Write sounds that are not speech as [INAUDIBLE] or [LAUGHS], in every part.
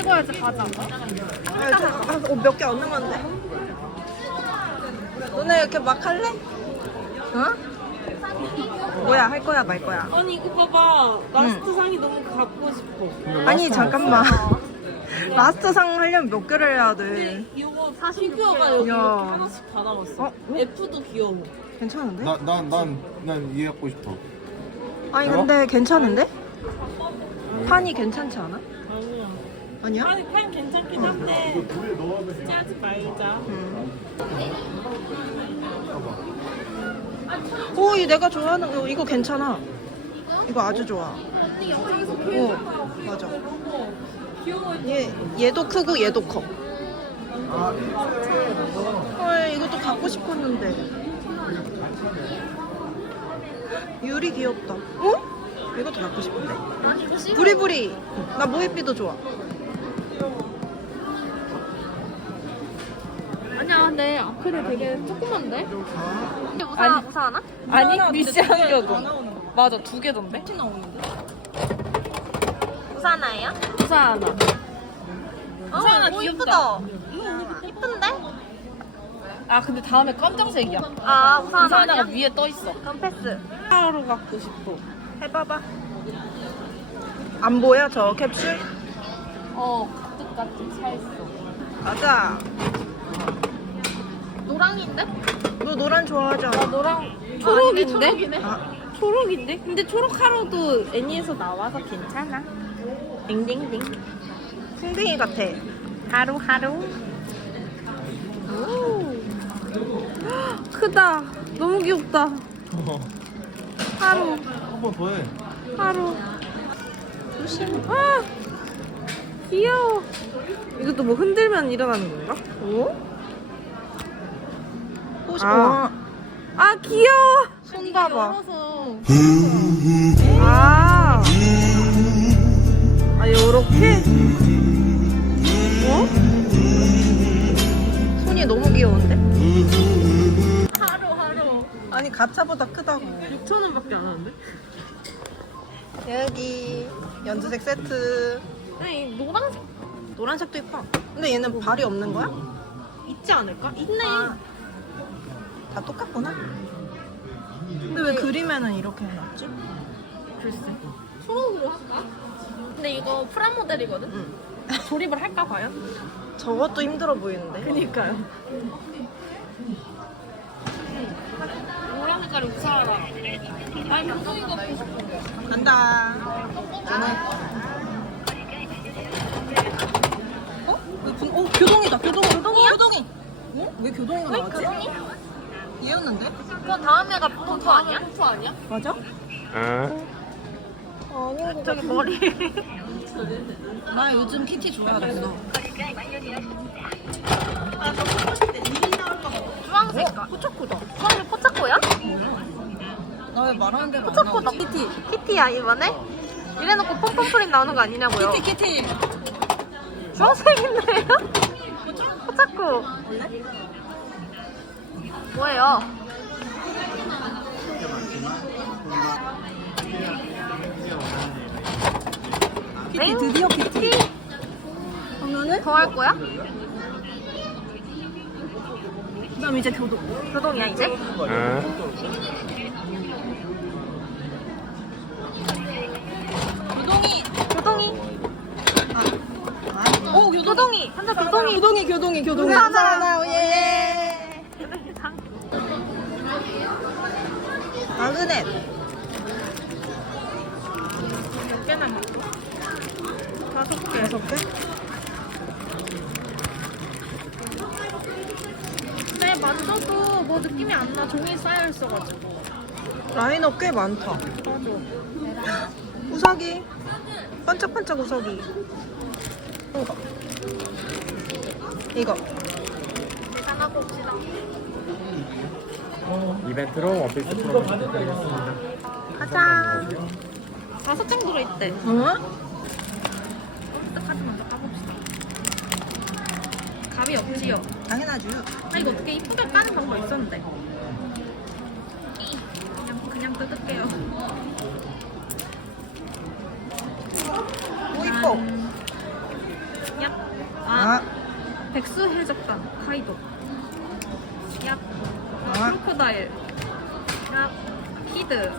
찍어야지 가자. 아, 저, 아, 몇개안 남았는데. 너네 이렇게 막 할래? 어? 뭐야, 할 거야, 말 거야? 아니, 이거 봐봐. 라스트 상이 너무 갖고 싶어. 아니, 잠깐만. 라스트 [LAUGHS] 상 하려면 몇 개를 해야 돼? 근데 이거 피규어가 여기 야. 이렇게 하나씩 다 남았어. 어? F도 귀여워. 괜찮은데? 나난난난 이해 갖고 싶어. 아니, 근데 괜찮은데? 판이 괜찮지 않아? 아니야. 판, 판 괜찮긴 한데 짜지 말자. 오, 이 내가 좋아하는 거 이거 괜찮아. 이거 아주 좋아. 언니 영상에서 어, 맞아. 귀여워. 얘 얘도 크고 얘도 커. 헐, 이것도 갖고 싶었는데. 유리 귀엽다. 어? 이것도 갖고 싶은데. 아니. 부리부리. 나 모에피도 좋아. 아니야, 근데 아크릴 되게 조그만데? 우사 아니. 우사 하나? 아니, 미시 다 안경은. 나오는 거. 맞아, 두 개던데? 우사 하나예요? 우사 하나. 우사 하나 오, 귀엽다. 이쁘다. 이쁜데? 아 근데 다음에 검정색이야. 아 우사 우산 하나가? 위에 떠 있어. 그럼 패스. 하나로 갖고 싶어. 해봐봐. 안 보여 저 캡슐? 어 가득 가득 차 있어. 가자. 노랑인데? 너 노란 좋아하잖아. 노랑 초록인데? 아, 초록인데? 근데 초록 하루도 애니에서 나와서 괜찮아. 딩딩딩. 풍뎅이 같아. 하루 하루. 오. 크다. 너무 귀엽다. 하루 한 번 더 해. 하루. 조심. 아 귀여워. 이것도 뭐 흔들면 일어나는 건가? 오? 아. 와, 아 귀여워. 손 봐봐. 아. 아 요렇게? 어? 손이 너무 귀여운데? 하루 하루. 아니 가차보다 크다고. 6천 원밖에 안 하는데? 여기 연두색 세트. 아니 노란색 노란색도 이뻐. 근데 얘는 발이 없는 거야? 있지 않을까? 있네. 아, 다 똑같구나. 근데 왜 그림에는 이렇게 해놨지? 글쎄. 초록으로 할까? 근데 이거 프라모델이거든? 응. 조립을 할까 과연? 저것도 힘들어 보이는데. 그니까요. 노란 색깔이 우사하다. 아니 교동이가 보고 싶어. 간다. 어? 왜 분- 어, 교동이다. 교동. 교동이야? 교동이. 어? 왜 교동이가 나왔지? 교동이? 얘였는데? 그건 다음 애가 포토 아니야? 포토 아니야? 맞아? 아닌 것 저기 머리. [LAUGHS] 나 요즘 키티 좋아하겠어. 아, 저 보고 싶대. 이리 나올까 봐. 주황색. 어? 포차코다. 처음에 포차코야? 나 왜 말하는 대로 안 포차코다. 키티. 키티야 이번에? 이래놓고 pompom프린 나오는 거 아니냐고요? 키티, 키티. 주황색인데요? 포차코. 뭐예요? 키티, 엥? 드디어 키티. 그러면은? 더 할 거야? 그 다음 이제 교동. 교동이야 이제? 교동이. 교동이. 아, 오, 교동. 교동이. 현재 교동이. 교동이, 교동이, 교동이. 우사하나. 예. 마그넷. 몇 개나 먹고? 다섯 개. 다섯 개? 근데 만져도 뭐 느낌이 안 나. 종이 쌓여 있어가지고. 라인업 꽤 많다. 우사기. 반짝반짝 우사기. 이거. 이거. 계산하고 옵시다. 이벤트로 원피스 프로모션 드리겠습니다. 가자. 다섯 장 들어있대. 응? 어디까지 먼저 까봅시다. 답이 없지요. 당연하죠. 아 이거 어떻게 이쁘게 까는 방법 있었는데. 그냥 그냥 뜯을게요. 오 이뻐. 얍. 아, 아, 백수 해적단 카이도. 얍. 아, 아. 크로코다일. 얍. 히드.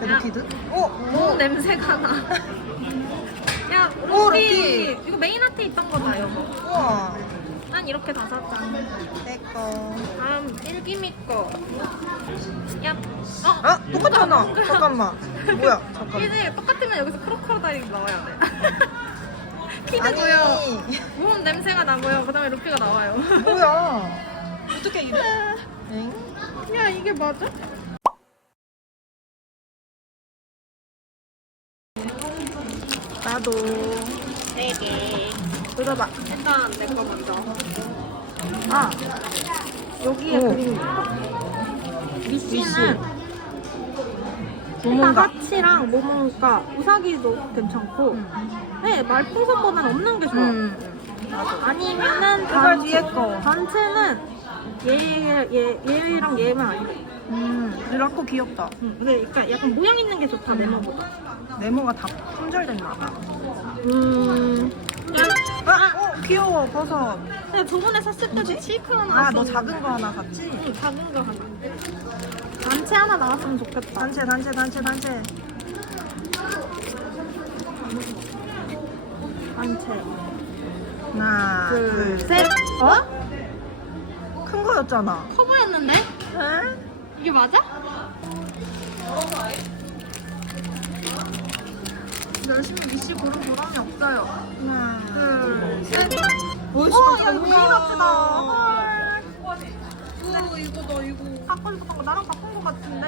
베르키드. 오, 오 냄새가 나. [LAUGHS] 야 오. 루피. 이거 메인 아트에 있던 거다 이거. 우와. 난 이렇게 다 샀잖아. 내꺼. 다음 일기미 거. 야. 어? 아, 똑같잖아. 잠깐만. 뭐야? 잠깐만. 이제 똑같으면 여기서 크로코다일이 나와야 돼. [LAUGHS] 키드고요. 아니, 몸 냄새가 나고요. 그 다음에 루피가 나와요. 뭐야? [LAUGHS] 어떻게 이래? 엥? 야 이게 맞아? 나도. 네 개. 들어봐. 일단 내 거 먼저. 아 여기에 오. 그림 미씨는 일단 모몬가. 하치랑 모모가 우사기도 괜찮고 네 말풍선보다는 없는 게 좋아. 음. 아니면은 그걸 뒤에 거. 단체는 얘, 얘, 얘랑 얘만 아니고. 음. 르라코 귀엽다. 응, 근데 약간, 약간 모양 있는 게 좋다, 네모보다. 네모가 다 품절됐나 봐. 음. 아, 어, 귀여워. 버섯. 근데 저번에 샀을 때도 치크 하나 아, 너. 작은 거 하나 샀지? 응, 작은 거 하나. 단체 하나 나왔으면 좋겠다. 단체, 단체, 단체, 단체. 단체. 하나, 둘, 셋. 어? 큰 거였잖아. 커 보였는데? 에? 이게 맞아? 열심히 미씨 고른 보람이 없어요. 하나, 둘, 셋. 오, 어, 야, 야, 이거 우와. 미니마트다. 어, 이거다, 이거. 갖고 싶었던 거 나랑 바꾼 거 같은데?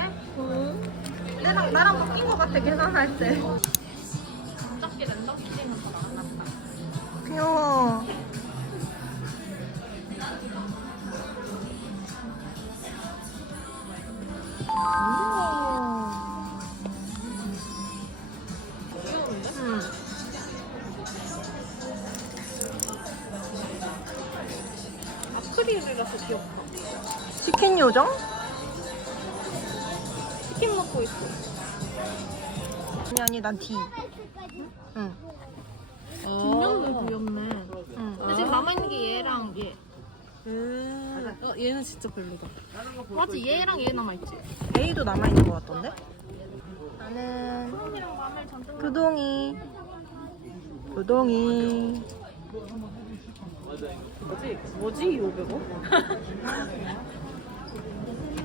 내랑, 나랑 바뀐 거 같아, 계산할 때. 귀여워. 아크릴이라서 귀엽다. 치킨 요정? 치킨 먹고 있어. 아니, 아니, 난 D. 응. 뒷면도 귀엽네. 응. 근데 지금 남아있는 게 얘랑 얘. 어, 얘는 진짜 별로다. 맞지? 얘랑 얘 남아있지? A도 남아있는 거 같던데? 나는 교동이. 교동이. 뭐지? 뭐지? 500원?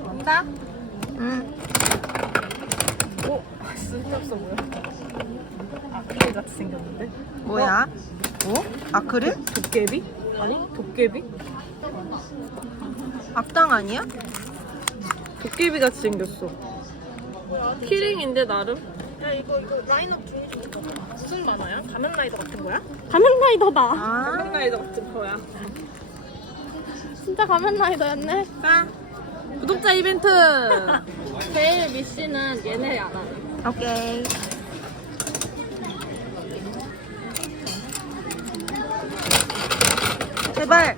[LAUGHS] 온다? 응. 오! 아, 쓸데없어 보여. 아크릴 같이 생겼는데? 뭐야? 어? 아크릴? 도깨비? 아니, 도깨비? 악당 아니야? 도깨비 같이 생겼어. 키링인데 나름? 야 이거 이거 라인업 중이좀 무슨 만화야? 가면라이더 같은 거야? 가면라이더다. 아. 가면라이더 같은 거야. 진짜 가면라이더였네. 자, 구독자 이벤트. [LAUGHS] 제일 미씨는 얘네 알아. 오케이. 제발.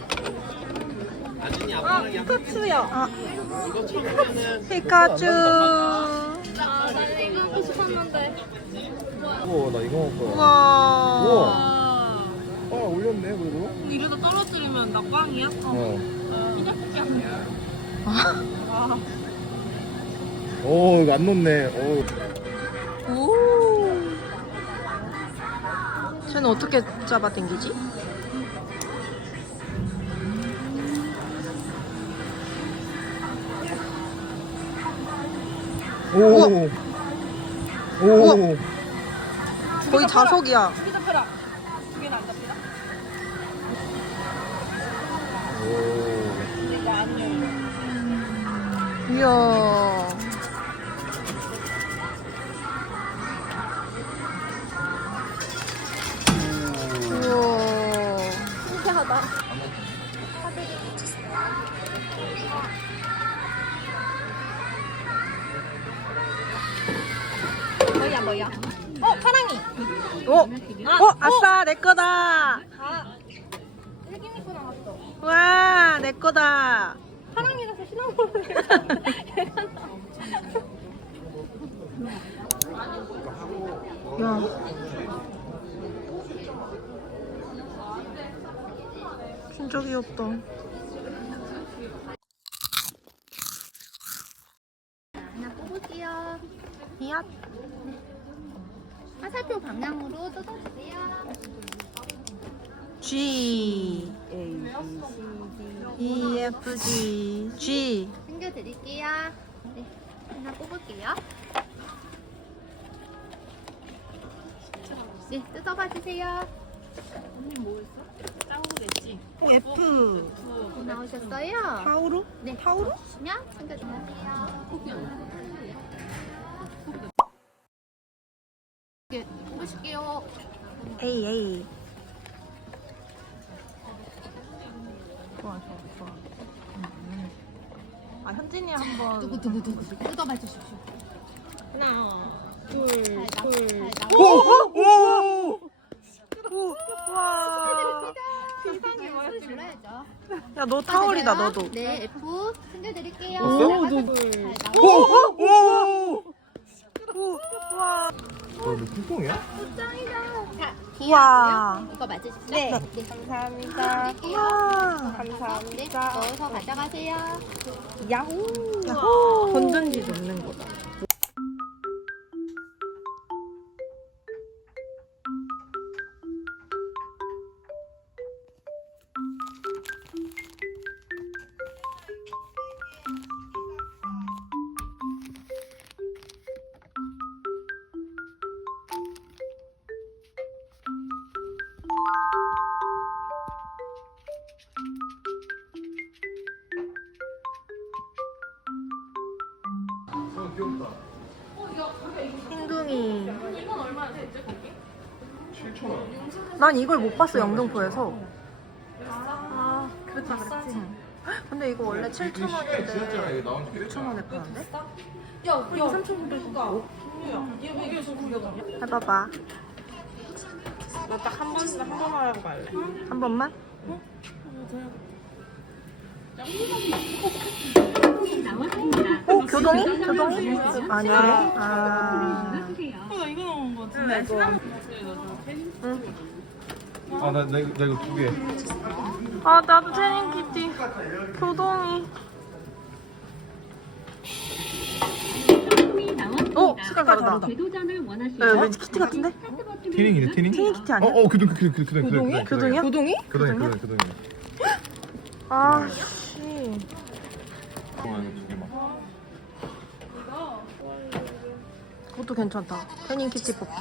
아, 피카츄야. 아. 피카츄. 아, 나 이거 하고 싶었는데. 우와 나 이거 먹을 거야. 우와. 아, 아 올렸네 그래도. 이러다 떨어뜨리면 나 꽝이야? 어. 아, 오 이거 안 놓네. 오. 오. 쟤는 어떻게 잡아 당기지? 오. 오. 우와. 거의 자석이야. 두개 잡혀라. 두 개는 안 잡히나? 오. 이야. 뭐야? 어 파랑이. 어? 어, 아싸, 내 거다. 아 일기미코 나왔어. 와, 내 거다. 사랑이라서 시나몬을 야. 진짜 귀엽다. 하나 뽑을게요. 이야. 화살표 방향으로 뜯어주세요. G. E, F, G. G. 챙겨드릴게요. 네, 하나 뽑을게요. 네, 뜯어봐 주세요. 어, F. 나오셨어요? 파우로? 네, 파우로? 그냥 챙겨드릴게요. 네, 뽑으실게요. A, A. 현진이 한번. 누구, 누구, 누구. 뜯어봐 주십시오. 하나, 둘, 둘. 오! 오! 오, 와. 세상에 소리 질러야죠. 야, 너 타월이다, 너도. 네, F 챙겨드릴게요. 오, 네, 둘. 오! 오! 오, 와. 너? 자, 우와. 이거 맞으시죠? 네. 감사합니다. 우와. 네, 넣어서 가져가세요. 야호. 야호. 건전지 넣는 거다. 난 이걸 못 봤어, 영등포에서. 아, 그랬다, 그랬지. 근데 이거 원래 7,000원인데 이거 나온 지 6,000원에 파는데? 야, 야, 3,900원. 이게 이게 좀 구겨졌냐? 해봐봐. 나 딱 한 번씩 한 번만 하고 갈래. 한 번만? 오, 교동이? 교동이? 아니, 그래? 아. 어, 나 이거 넣은 거 같은데. 이거. 아, 나, 나, 이거- 나 이거 두 개. 아, 나도 체닝키티. 교동이. 어, 색깔 다르다. 야, 원하시면 왠지 키티 같은데? 티링이네, 티링? 티링 키티 아니야? 어, 어, 그동, 그, 그, 그동, 그동. 교동이야? 고동이? 그동이, 그동이, 그동이. 아, 씨. 어, 이거 두 개만. 그것도 괜찮다. 패닝 키티 뽑기.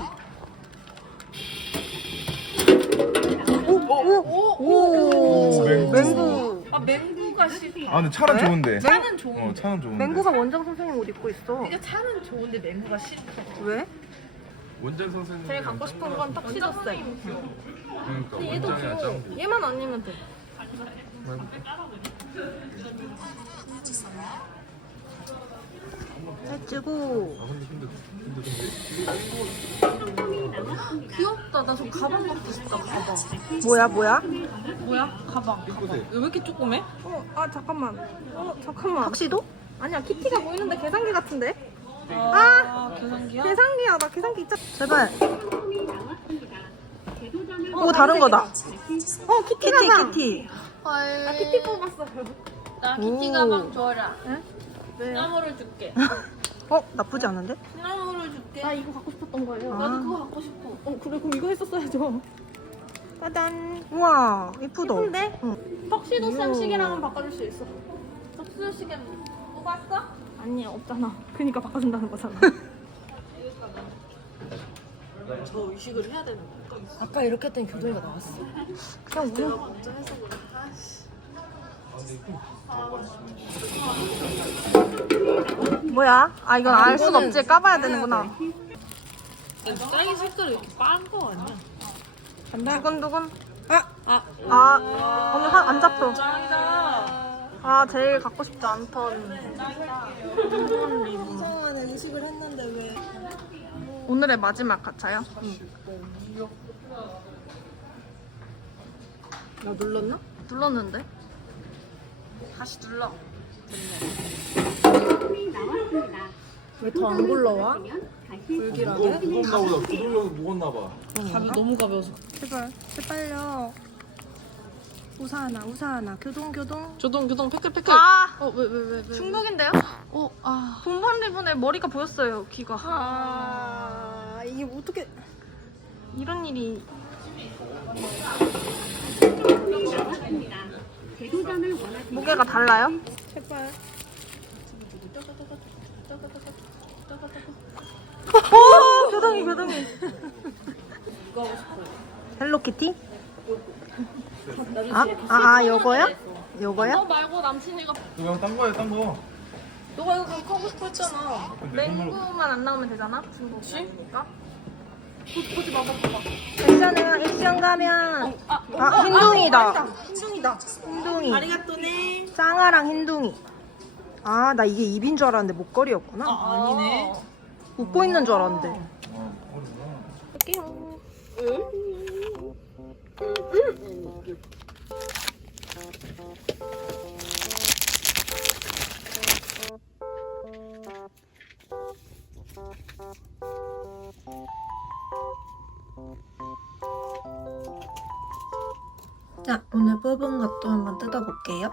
오, 맹구. 맹구. 아, 맹구가 싫다. 아, 근데 차는 좋은데. 차는 좋은데. 어, 차는 좋은데. 맹구가 원장 선생님 옷 입고 있어. 이게 차는 좋은데 맹구가 싫다. 왜? 원장 선생님. 제일 갖고 싶은 건 턱시도 쌤. 그러니까 얘도 줘. 짱구. 얘만 아니면 돼. 해주고. 아. 귀엽다. 나 저 가방 갖고 싶다. 가방. 뭐야, 뭐야? 뭐야? 가방. 핑크색. 왜 이렇게 조그매? 어, 아 잠깐만. 어, 잠깐만. 턱시도? 아니야, 키티가 보이는데 계산기 같은데? 아, 계산기야? 계산기야. 나 계산기 있잖아. 제발. 대도전을 오, 다른 거다. 어, 키티, 키티, 가방. 키티. 아, 키티 뽑았어요. 나 키티 가방 줘라. 네. 시나모를 줄게. [LAUGHS] 어, 나쁘지 않은데? 시나모를 줄게. 나 이거 갖고 싶었던 거예요. 아. 나도 그거 갖고 싶어. 어, 그래, 그럼 이거 했었어야죠. 짜잔. 우와, 이쁘다. 예쁜데? 응. 턱시도 쌤. 시계랑은 바꿔줄 수 있어. 턱시도 시계 뽑았어? 아니야, 없잖아. 그니까 바꿔준다는 거잖아. [LAUGHS] 저 의식을 해야 되는 건가? 아까 이렇게 했더니 교동이가 나왔어. [LAUGHS] 그냥 우는 먼저 해서 그런가? 뭐야? 아, 이건 알 수가 없지. 까봐야 되는구나. 짱이 색깔이 이렇게 빠른 거 아니야? 두근두근. 아! 아, 오늘 한, 안 잡혀. 아, 제일 갖고 싶지 않던. 이상한 의식을 했는데 왜? 오늘의 마지막 가차요? 나 눌렀나? 눌렀는데? 다시 눌러. 왜 더 안 굴러와? 불길하게? 무겁나 보다. 구동력이 무겁나 봐. 밥이 너무 가벼워서. 제발, 제발요. 우사 하나, 우사 하나. 교동, 교동. 교동 교동 패클 패클. 아, 어 왜 왜 왜 왜? 중독인데요? 어 아. 본반 리본에 머리가 보였어요, 귀가. 아 이게 어떻게? 이런 일이. 무게가 달라요? 오! 교동이, 교동이. 헬로키티? 아, 아, 아, 요거요? 요거요? 너 말고 남친이가 그냥 딴 거야, 딴 거. 너가 이거 그렇게 하고 싶어 했잖아. 정말로 맹구만 안 나오면 되잖아? 그치? 중국이니까. 보지 마 보지 마. 액션해요, 액션 가면. 아, 아, 흰둥이다. 흰둥이다. 흰둥이. 아리가또네. 짱아랑 흰둥이. 아, 나 이게 입인 줄 알았는데 목걸이였구나. 아 아니네. 웃고 있는 줄 알았는데. 어. 할게요. 자, 오늘 뽑은 것도 한번 뜯어볼게요.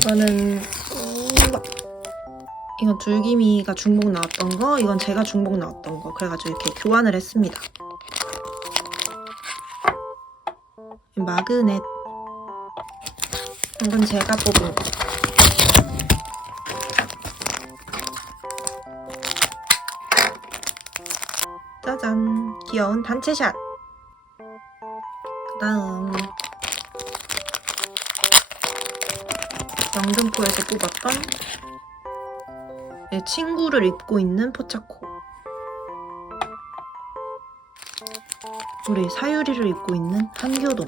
이거는. 이건 둘기미가 중복 나왔던 거, 이건 제가 중복 나왔던 거. 그래가지고 이렇게 교환을 했습니다. 이 마그넷. 이건 제가 뽑은 거. 짜잔. 귀여운 단체샷. 그 다음. 영등포에서 뽑았던 내 친구를 입고 있는 포차코. 우리 사유리를 입고 있는 한교동.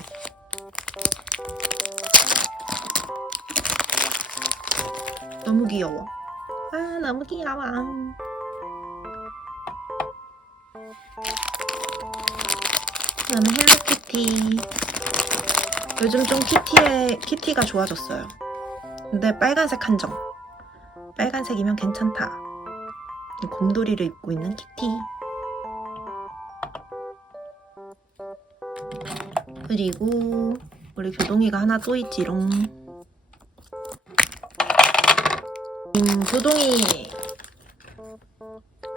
너무 귀여워. 아 너무 귀여워 그다음에 헬로키티. 요즘 좀 키티의 키티가 좋아졌어요. 근데 빨간색 한정. 빨간색이면 괜찮다. 곰돌이를 입고 있는 키티. 그리고 우리 교동이가 하나 또 있지롱. 음, 교동이.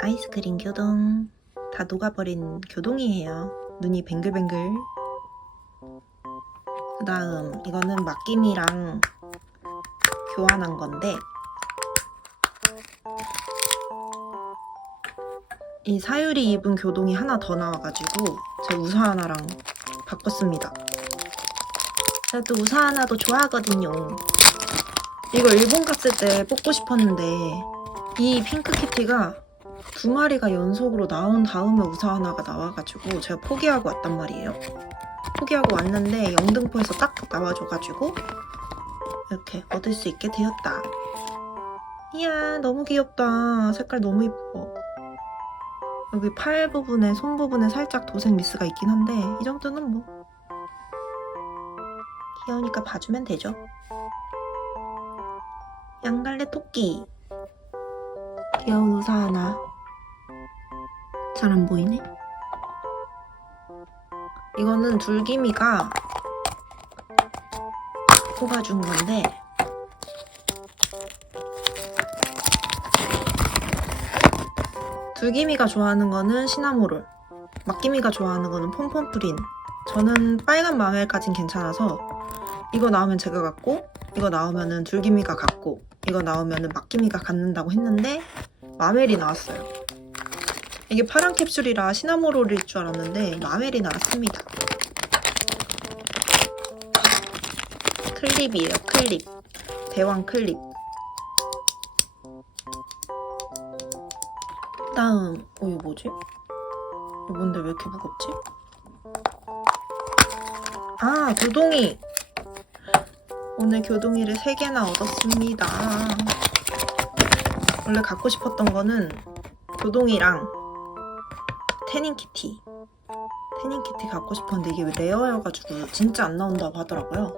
아이스크림 교동. 다 녹아버린 교동이에요. 눈이 뱅글뱅글. 그 다음, 이거는 막김이랑 교환한 건데, 이 사유리 입은 교동이 하나 더 나와가지고, 제 우사 하나랑 바꿨습니다. 제가 또 우사 하나도 좋아하거든요. 이거 일본 갔을 때 뽑고 싶었는데, 이 핑크 키티가 두 마리가 연속으로 나온 다음에 우사 하나가 나와가지고 제가 포기하고 왔단 말이에요. 포기하고 왔는데 영등포에서 딱 나와줘가지고 이렇게 얻을 수 있게 되었다. 이야 너무 귀엽다. 색깔 너무 이뻐. 여기 팔 부분에 손 부분에 살짝 도색 미스가 있긴 한데 이 정도는 뭐 귀여우니까 봐주면 되죠. 양갈래 토끼 귀여운 우사 하나 잘 안 보이네. 이거는 둘기미가 뽑아준 건데 둘기미가 좋아하는 거는 시나모롤, 막기미가 좋아하는 거는 폼폼프린. 저는 빨간 마멜까진 괜찮아서 이거 나오면 제가 갖고 이거 나오면은 둘기미가 갖고 이거 나오면은 막기미가 갖는다고 했는데 마멜이 나왔어요. 이게 파란 캡슐이라 시나모롤일 줄 알았는데 마멜이 나왔습니다. 클립이에요, 클립. 대왕 클립. 다음, 어, 이거 뭐지? 이거 뭔데 왜 이렇게 무겁지? 아, 교동이! 오늘 교동이를 3개나 얻었습니다. 원래 갖고 싶었던 거는 교동이랑 태닝 키티. 태닝 키티 갖고 싶었는데 이게 왜 레어여가지고 진짜 안 나온다고 하더라고요.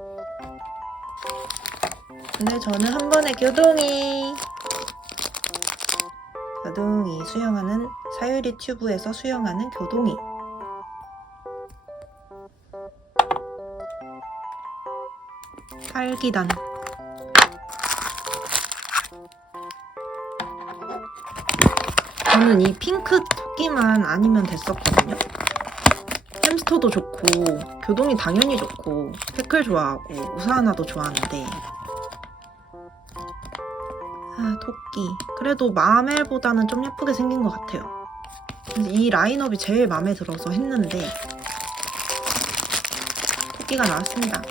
근데 저는 한 번에 교동이 교동이 수영하는 사유리 튜브에서 수영하는 교동이 딸기단 저는 이 핑크 토끼만 아니면 됐었거든요. 햄스터도 좋고 교동이 당연히 좋고 태클 좋아하고 우사하나도 좋아하는데 아 토끼 그래도 마멜보다는 좀 예쁘게 생긴 것 같아요. 이 라인업이 제일 마음에 들어서 했는데 토끼가 나왔습니다.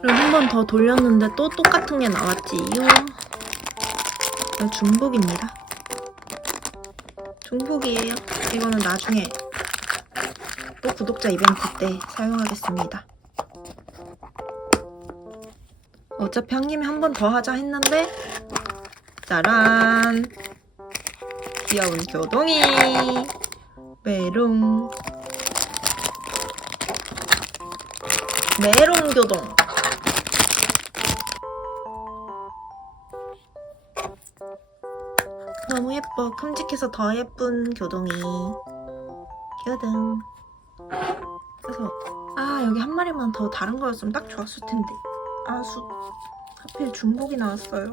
그리고 한 번 더 돌렸는데 또 똑같은 게 나왔지요. 중복입니다. 중복이에요. 이거는 나중에 또 구독자 이벤트 때 사용하겠습니다. 어차피 한 김에 한 번 더 하자 했는데 짜란 귀여운 교동이 메롱 메롱 교동 너무 예뻐. 큼직해서 더 예쁜 교동이. 교동 그래서 아 여기 한 마리만 더 다른 거였으면 딱 좋았을 텐데. 아수 하필 중복이 나왔어요